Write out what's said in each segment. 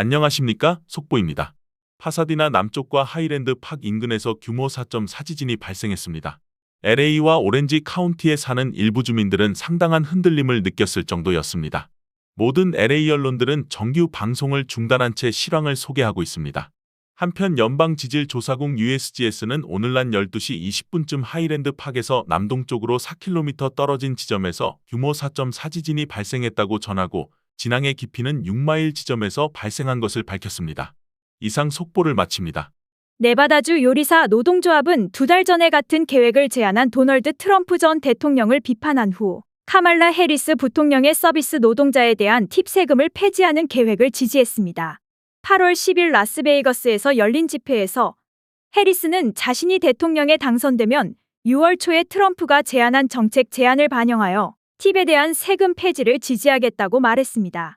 안녕하십니까? 속보입니다. 파사디나 남쪽과 하이랜드 팍 인근에서 규모 4.4 지진이 발생했습니다. LA와 오렌지 카운티에 사는 일부 주민들은 상당한 흔들림을 느꼈을 정도였습니다. 모든 LA 언론들은 정규 방송을 중단한 채 실황을 소개하고 있습니다. 한편 연방지질조사국 USGS는 오늘 낮 12시 20분쯤 하이랜드 팍에서 남동쪽으로 4km 떨어진 지점에서 규모 4.4 지진이 발생했다고 전하고 진앙의 깊이는 6마일 지점에서 발생한 것을 밝혔습니다. 이상 속보를 마칩니다. 네바다주 요리사 노동조합은 2달 전에 같은 계획을 제안한 도널드 트럼프 전 대통령을 비판한 후 카말라 해리스 부통령의 서비스 노동자에 대한 팁 세금을 폐지하는 계획을 지지했습니다. 8월 10일 라스베이거스에서 열린 집회에서 해리스는 자신이 대통령에 당선되면 6월 초에 트럼프가 제안한 정책 제안을 반영하여 팁에 대한 세금 폐지를 지지하겠다고 말했습니다.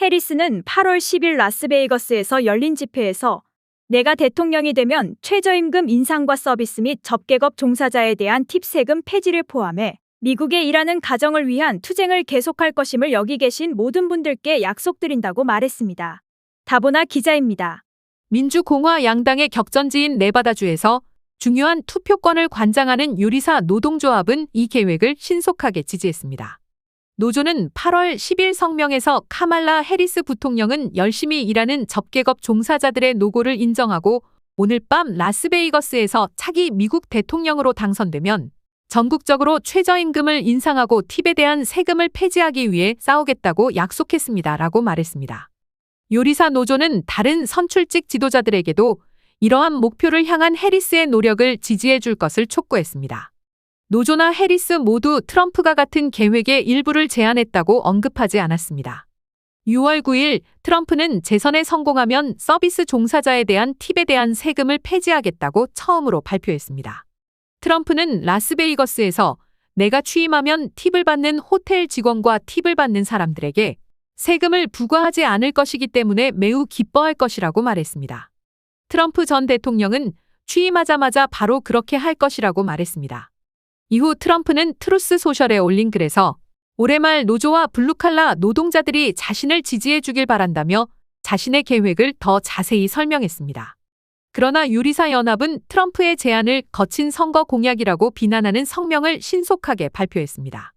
해리스는 8월 10일 라스베이거스에서 열린 집회에서 내가 대통령이 되면 최저임금 인상과 서비스 및 접객업 종사자에 대한 팁 세금 폐지를 포함해 미국에 일하는 가정을 위한 투쟁을 계속할 것임을 여기 계신 모든 분들께 약속드린다고 말했습니다. 다보나 기자입니다. 민주공화 양당의 격전지인 네바다주에서 중요한 투표권을 관장하는 요리사 노동조합은 이 계획을 신속하게 지지했습니다. 노조는 8월 10일 성명에서 카말라 해리스 부통령은 열심히 일하는 접객업 종사자들의 노고를 인정하고 오늘 밤 라스베이거스에서 차기 미국 대통령으로 당선되면 전국적으로 최저임금을 인상하고 팁에 대한 세금을 폐지하기 위해 싸우겠다고 약속했습니다라고 말했습니다. 요리사 노조는 다른 선출직 지도자들에게도 이러한 목표를 향한 해리스의 노력을 지지해 줄 것을 촉구했습니다. 노조나 해리스 모두 트럼프가 같은 계획의 일부를 제안했다고 언급하지 않았습니다. 6월 9일 트럼프는 재선에 성공하면 서비스 종사자에 대한 팁에 대한 세금을 폐지하겠다고 처음으로 발표했습니다. 트럼프는 라스베이거스에서 내가 취임하면 팁을 받는 호텔 직원과 팁을 받는 사람들에게 세금을 부과하지 않을 것이기 때문에 매우 기뻐할 것이라고 말했습니다. 트럼프 전 대통령은 취임하자마자 바로 그렇게 할 것이라고 말했습니다. 이후 트럼프는 트루스 소셜에 올린 글에서 올해 말 노조와 블루칼라 노동자들이 자신을 지지해 주길 바란다며 자신의 계획을 더 자세히 설명했습니다. 그러나 요리사 연합은 트럼프의 제안을 거친 선거 공약이라고 비난하는 성명을 신속하게 발표했습니다.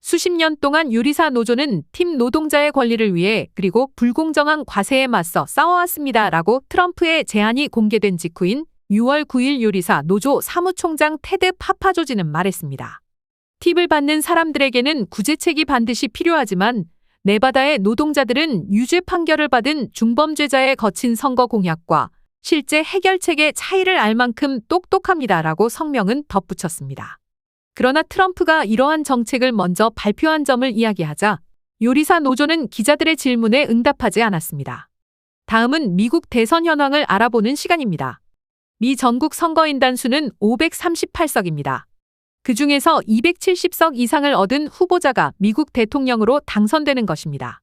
수십 년 동안 요리사 노조는 팀 노동자의 권리를 위해 그리고 불공정한 과세에 맞서 싸워왔습니다라고 트럼프의 제안이 공개된 직후인 6월 9일 요리사 노조 사무총장 테드 파파조지는 말했습니다. 팁을 받는 사람들에게는 구제책이 반드시 필요하지만 네바다의 노동자들은 유죄 판결을 받은 중범죄자의 거친 선거 공약과 실제 해결책의 차이를 알 만큼 똑똑합니다라고 성명은 덧붙였습니다. 그러나 트럼프가 이러한 정책을 먼저 발표한 점을 이야기하자 요리사 노조는 기자들의 질문에 응답하지 않았습니다. 다음은 미국 대선 현황을 알아보는 시간입니다. 미 전국 선거인단 수는 538석입니다. 그 중에서 270석 이상을 얻은 후보자가 미국 대통령으로 당선되는 것입니다.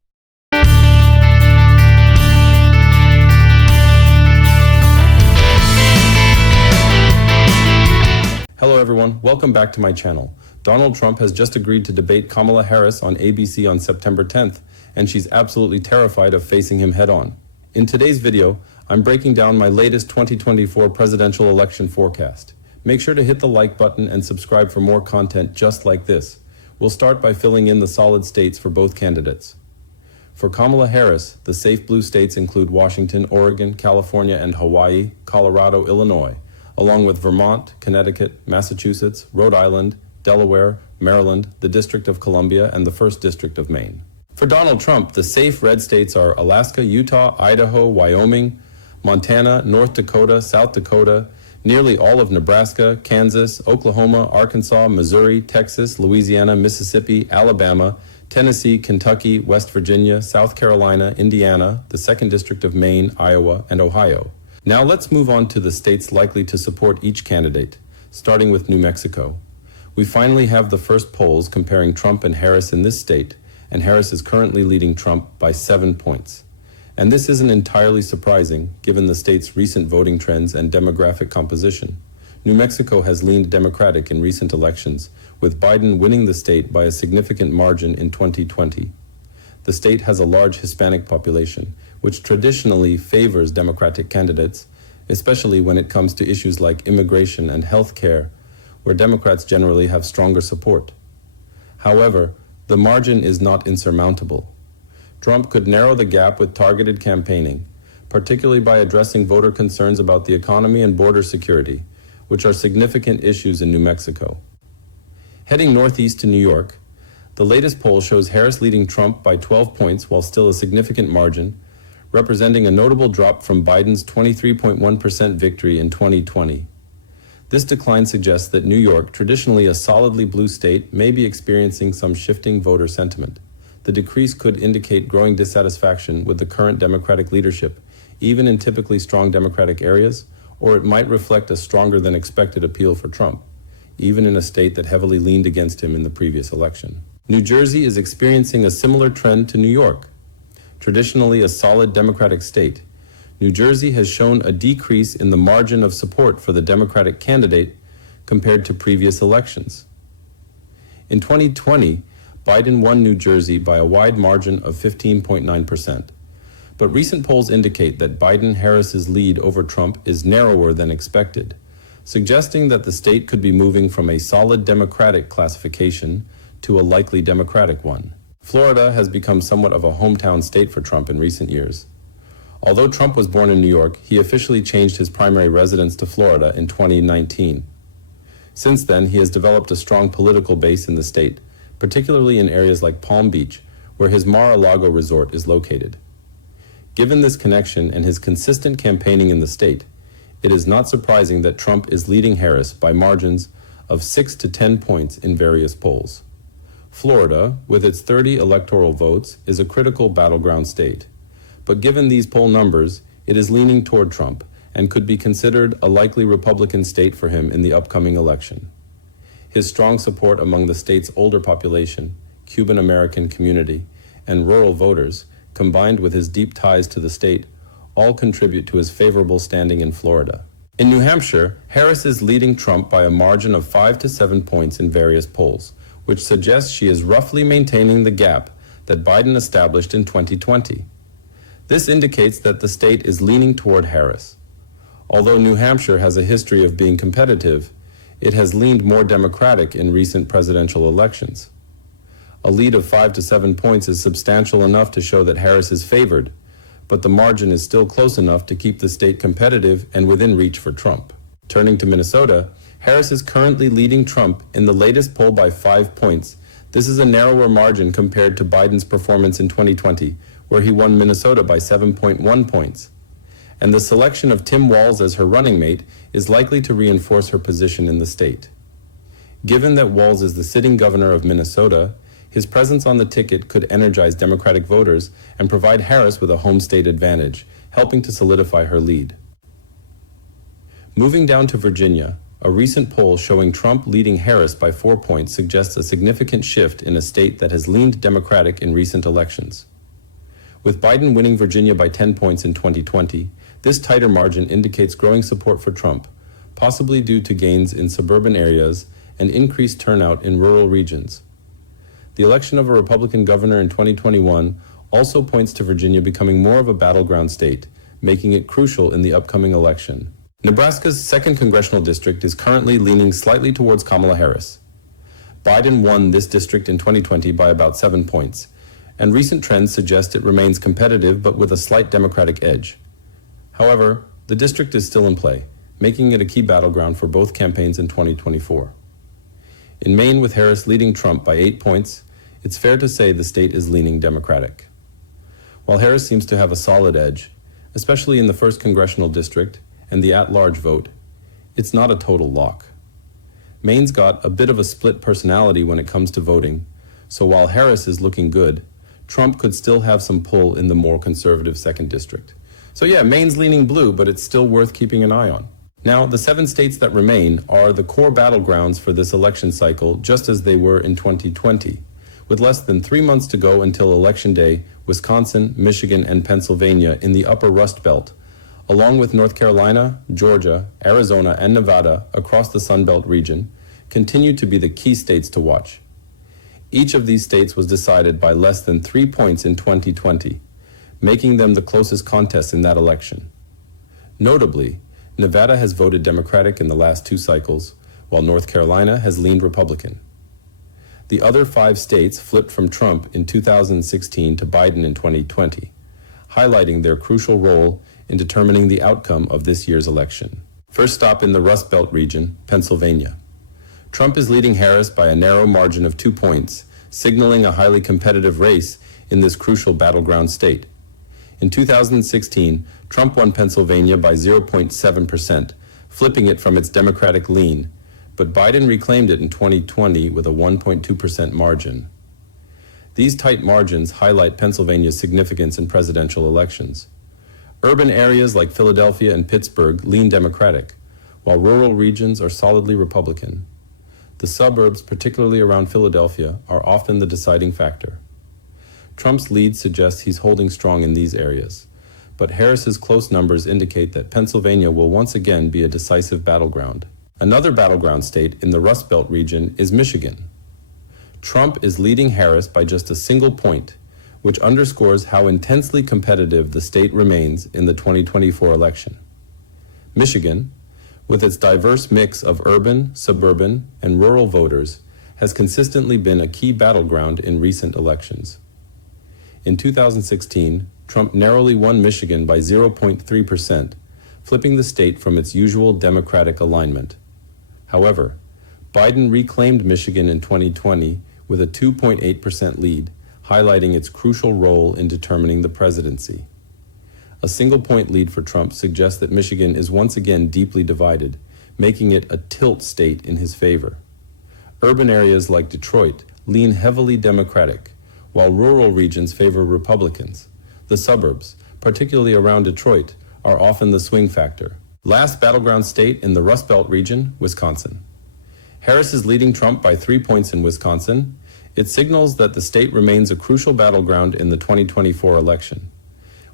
Hello everyone, welcome back to my channel. Donald Trump has just agreed to debate Kamala Harris on ABC on September 10th, and she's absolutely terrified of facing him head-on. In today's video, I'm breaking down my latest 2024 presidential election forecast. Make sure to hit the like button and subscribe for more content just like this. We'll start by filling in the solid states for both candidates. For Kamala Harris, the safe blue states include Washington, Oregon, California, and Hawaii, Colorado, Illinois, along with Vermont, Connecticut, Massachusetts, Rhode Island, Delaware, Maryland, the District of Columbia, and the 1st District of Maine. For Donald Trump, the safe red states are Alaska, Utah, Idaho, Wyoming, Montana, North Dakota, South Dakota, nearly all of Nebraska, Kansas, Oklahoma, Arkansas, Missouri, Texas, Louisiana, Mississippi, Alabama, Tennessee, Kentucky, West Virginia, South Carolina, Indiana, the 2nd District of Maine, Iowa, and Ohio. Now let's move on to the states likely to support each candidate, starting with New Mexico. We finally have the first polls comparing Trump and Harris in this state, and Harris is currently leading Trump by 7 points. And this isn't entirely surprising, given the state's recent voting trends and demographic composition. New Mexico has leaned Democratic in recent elections, with Biden winning the state by a significant margin in 2020. The state has a large Hispanic population, which traditionally favors Democratic candidates, especially when it comes to issues like immigration and health care, where Democrats generally have stronger support. However, the margin is not insurmountable. Trump could narrow the gap with targeted campaigning, particularly by addressing voter concerns about the economy and border security, which are significant issues in New Mexico. Heading northeast to New York, the latest poll shows Harris leading Trump by 12 points while still a significant margin, representing a notable drop from Biden's 23.1% victory in 2020. This decline suggests that New York, traditionally a solidly blue state, may be experiencing some shifting voter sentiment. The decrease could indicate growing dissatisfaction with the current Democratic leadership, even in typically strong Democratic areas, or it might reflect a stronger than expected appeal for Trump, even in a state that heavily leaned against him in the previous election. New Jersey is experiencing a similar trend to New York. Traditionally a solid Democratic state, New Jersey has shown a decrease in the margin of support for the Democratic candidate compared to previous elections. In 2020, Biden won New Jersey by a wide margin of 15.9%. But recent polls indicate that Biden-Harris's lead over Trump is narrower than expected, suggesting that the state could be moving from a solid Democratic classification to a likely Democratic one. Florida has become somewhat of a hometown state for Trump in recent years. Although Trump was born in New York, he officially changed his primary residence to Florida in 2019. Since then, he has developed a strong political base in the state, particularly in areas like Palm Beach, where his Mar-a-Lago resort is located. Given this connection and his consistent campaigning in the state, it is not surprising that Trump is leading Harris by margins of 6 to 10 points in various polls. Florida, with its 30 electoral votes, is a critical battleground state. But given these poll numbers, it is leaning toward Trump and could be considered a likely Republican state for him in the upcoming election. His strong support among the state's older population, Cuban American community, and rural voters, combined with his deep ties to the state, all contribute to his favorable standing in Florida. In New Hampshire, Harris is leading Trump by a margin of 5 to 7 points in various polls, which suggests she is roughly maintaining the gap that Biden established in 2020. This indicates that the state is leaning toward Harris. Although New Hampshire has a history of being competitive, it has leaned more Democratic in recent presidential elections. A lead of 5 to 7 points is substantial enough to show that Harris is favored, but the margin is still close enough to keep the state competitive and within reach for Trump. Turning to Minnesota, Harris is currently leading Trump in the latest poll by 5 points. This is a narrower margin compared to Biden's performance in 2020, where he won Minnesota by 7.1 points. And the selection of Tim Walz as her running mate is likely to reinforce her position in the state. Given that Walz is the sitting governor of Minnesota, his presence on the ticket could energize Democratic voters and provide Harris with a home state advantage, helping to solidify her lead. Moving down to Virginia, a recent poll showing Trump leading Harris by 4 points suggests a significant shift in a state that has leaned Democratic in recent elections. With Biden winning Virginia by 10 points in 2020, this tighter margin indicates growing support for Trump, possibly due to gains in suburban areas and increased turnout in rural regions. The election of a Republican governor in 2021 also points to Virginia becoming more of a battleground state, making it crucial in the upcoming election. Nebraska's 2nd congressional district is currently leaning slightly towards Kamala Harris. Biden won this district in 2020 by about 7 points, and recent trends suggest it remains competitive but with a slight Democratic edge. However, the district is still in play, making it a key battleground for both campaigns in 2024. In Maine, with Harris leading Trump by 8 points, it's fair to say the state is leaning Democratic. While Harris seems to have a solid edge, especially in the 1st congressional district and the at-large vote, it's not a total lock. Maine's got a bit of a split personality when it comes to voting, so while Harris is looking good, Trump could still have some pull in the more conservative 2nd district. So yeah, Maine's leaning blue, but it's still worth keeping an eye on. Now, the 7 states that remain are the core battlegrounds for this election cycle, just as they were in 2020. With less than 3 months to go until Election Day, Wisconsin, Michigan, and Pennsylvania in the upper Rust Belt, along with North Carolina, Georgia, Arizona, and Nevada across the Sun Belt region, continue to be the key states to watch. Each of these states was decided by less than 3 points in 2020, making them the closest contest in that election. Notably, Nevada has voted Democratic in the last 2 cycles, while North Carolina has leaned Republican. The other 5 states flipped from Trump in 2016 to Biden in 2020, highlighting their crucial role in determining the outcome of this year's election. First stop in the Rust Belt region, Pennsylvania. Trump is leading Harris by a narrow margin of 2 points, signaling a highly competitive race in this crucial battleground state. In 2016, Trump won Pennsylvania by 0.7%, flipping it from its Democratic lean, but Biden reclaimed it in 2020 with a 1.2% margin. These tight margins highlight Pennsylvania's significance in presidential elections. Urban areas like Philadelphia and Pittsburgh lean Democratic, while rural regions are solidly Republican. The suburbs, particularly around Philadelphia, are often the deciding factor. Trump's lead suggests he's holding strong in these areas, but Harris's close numbers indicate that Pennsylvania will once again be a decisive battleground. Another battleground state in the Rust Belt region is Michigan. Trump is leading Harris by just a single point, which underscores how intensely competitive the state remains in the 2024 election. Michigan, with its diverse mix of urban, suburban, and rural voters, has consistently been a key battleground in recent elections. In 2016, Trump narrowly won Michigan by 0.3%, flipping the state from its usual Democratic alignment. However, Biden reclaimed Michigan in 2020 with a 2.8% lead, highlighting its crucial role in determining the presidency. A single-point lead for Trump suggests that Michigan is once again deeply divided, making it a tilt state in his favor. Urban areas like Detroit lean heavily Democratic, while rural regions favor Republicans. The suburbs, particularly around Detroit, are often the swing factor. Last battleground state in the Rust Belt region, Wisconsin. Harris is leading Trump by 3 points in Wisconsin. It signals that the state remains a crucial battleground in the 2024 election.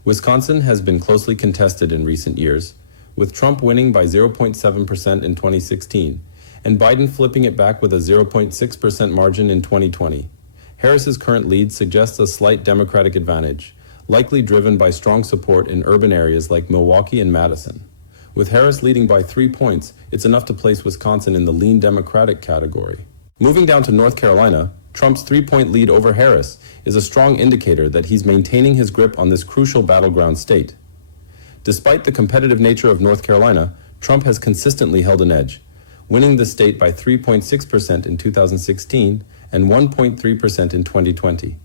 Wisconsin has been closely contested in recent years, with Trump winning by 0.7% in 2016, and Biden flipping it back with a 0.6% margin in 2020. Harris's current lead suggests a slight Democratic advantage, likely driven by strong support in urban areas like Milwaukee and Madison. With Harris leading by 3 points, it's enough to place Wisconsin in the lean Democratic category. Moving down to North Carolina, Trump's 3-point lead over Harris is a strong indicator that he's maintaining his grip on this crucial battleground state. Despite the competitive nature of North Carolina, Trump has consistently held an edge, winning the state by 3.6% in 2016 and 1.3% in 2020.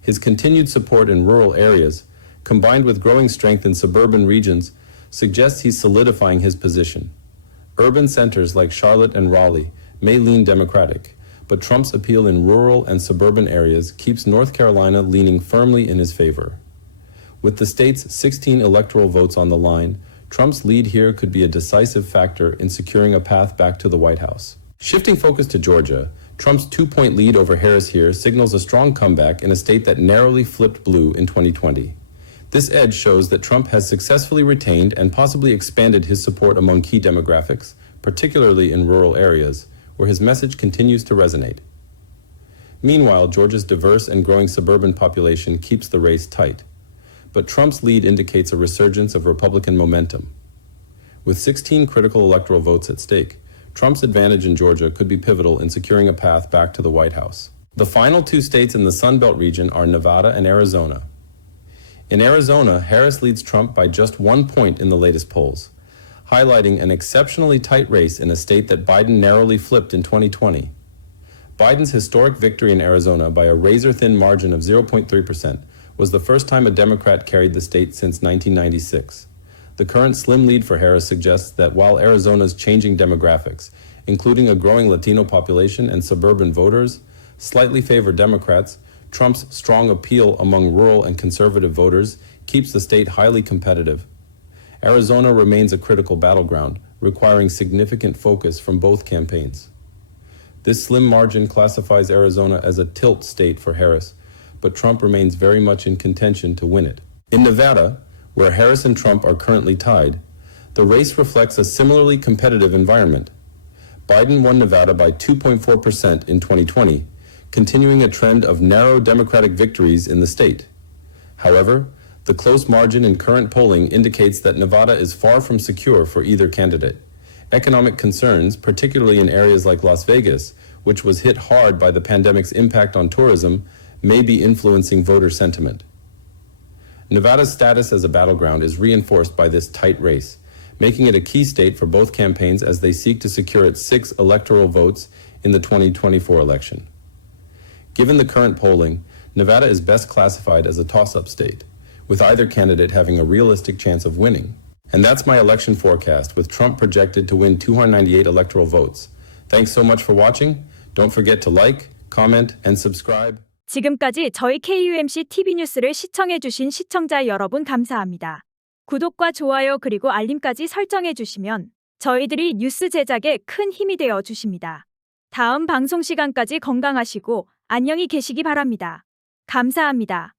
His continued support in rural areas, combined with growing strength in suburban regions, suggests he's solidifying his position. Urban centers like Charlotte and Raleigh may lean Democratic, but Trump's appeal in rural and suburban areas keeps North Carolina leaning firmly in his favor. With the state's 16 electoral votes on the line, Trump's lead here could be a decisive factor in securing a path back to the White House. Shifting focus to Georgia, Trump's 2-point lead over Harris here signals a strong comeback in a state that narrowly flipped blue in 2020. This edge shows that Trump has successfully retained and possibly expanded his support among key demographics, particularly in rural areas, where his message continues to resonate. Meanwhile, Georgia's diverse and growing suburban population keeps the race tight. But Trump's lead indicates a resurgence of Republican momentum. With 16 critical electoral votes at stake, Trump's advantage in Georgia could be pivotal in securing a path back to the White House. The final 2 states in the Sun Belt region are Nevada and Arizona. In Arizona, Harris leads Trump by just 1 point in the latest polls, highlighting an exceptionally tight race in a state that Biden narrowly flipped in 2020. Biden's historic victory in Arizona by a razor-thin margin of 0.3% was the first time a Democrat carried the state since 1996. The current slim lead for Harris suggests that while Arizona's changing demographics, including a growing Latino population and suburban voters, slightly favor Democrats, Trump's strong appeal among rural and conservative voters keeps the state highly competitive. Arizona remains a critical battleground, requiring significant focus from both campaigns. This slim margin classifies Arizona as a tilt state for Harris, but Trump remains very much in contention to win it. In Nevada, where Harris and Trump are currently tied, the race reflects a similarly competitive environment. Biden won Nevada by 2.4% in 2020, continuing a trend of narrow Democratic victories in the state. However, the close margin in current polling indicates that Nevada is far from secure for either candidate. Economic concerns, particularly in areas like Las Vegas, which was hit hard by the pandemic's impact on tourism, may be influencing voter sentiment. Nevada's status as a battleground is reinforced by this tight race, making it a key state for both campaigns as they seek to secure its 6 electoral votes in the 2024 election. Given the current polling, Nevada is best classified as a toss-up state, with either candidate having a realistic chance of winning. And that's my election forecast, with Trump projected to win 298 electoral votes. Thanks so much for watching. Don't forget to like, comment, and subscribe. 지금까지 저희 KUMC TV 뉴스를 시청해주신 시청자 여러분 감사합니다. 구독과 좋아요 그리고 알림까지 설정해주시면 저희들이 뉴스 제작에 큰 힘이 되어 주십니다. 다음 방송 시간까지 건강하시고 안녕히 계시기 바랍니다. 감사합니다.